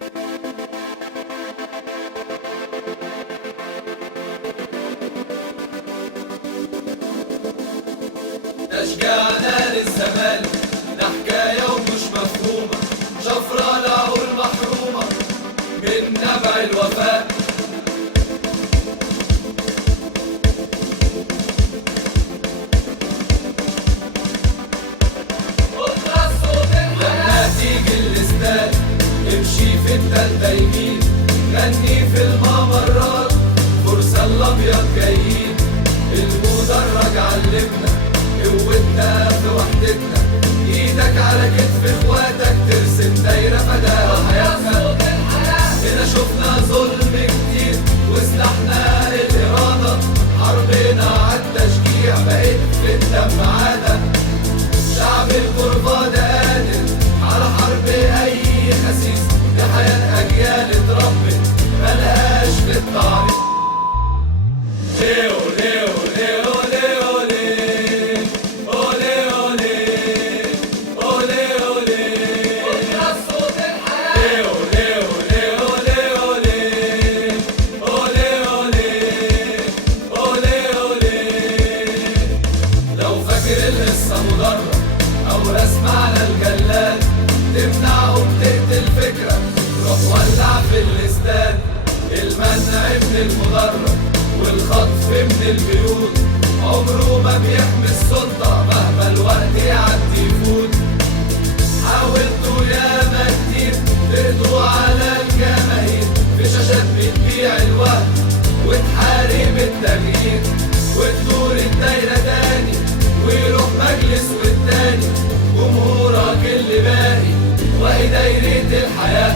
أشجعنا للزمان، ده حكاية ومش مفهومة، شفرة العقول محرومة من نبع الوفاء. لما تيجي الاستاد امشي في التالتة يمين، غني في الممرات فرسان الأبيض جايين. المدرج علمنا قوتنا في وحدتنا، ايدك على كتف اخواتك ترسم دايرة فداها حياتنا. هنا شفنا ظلم كتير وسلاحنا الإرادة، حربنا عالتشجيع بقت في الدم عادة. شعب الغربة ده قادر على حرب أي خسيس، دي حياة أجيال اتربت ملهاش في التعريف. القصة مدرب أو رسم على الجلاد، تمنع وبتقتل فكرة روح ولع في الاستاد. المنع من المدرب والخطف من البيوت، عمره ما بيحمي السلطة مهما الوقت يعدي يفوت. حاولتوا ياما كتير تقضوا على الجماهير، في شاشات بتبيع الوهم وتحارب التغيير، وتدور الدايرة تاني ويروح مجلس والتاني جمهورك اللي باقي، وهي دايرة الحياة.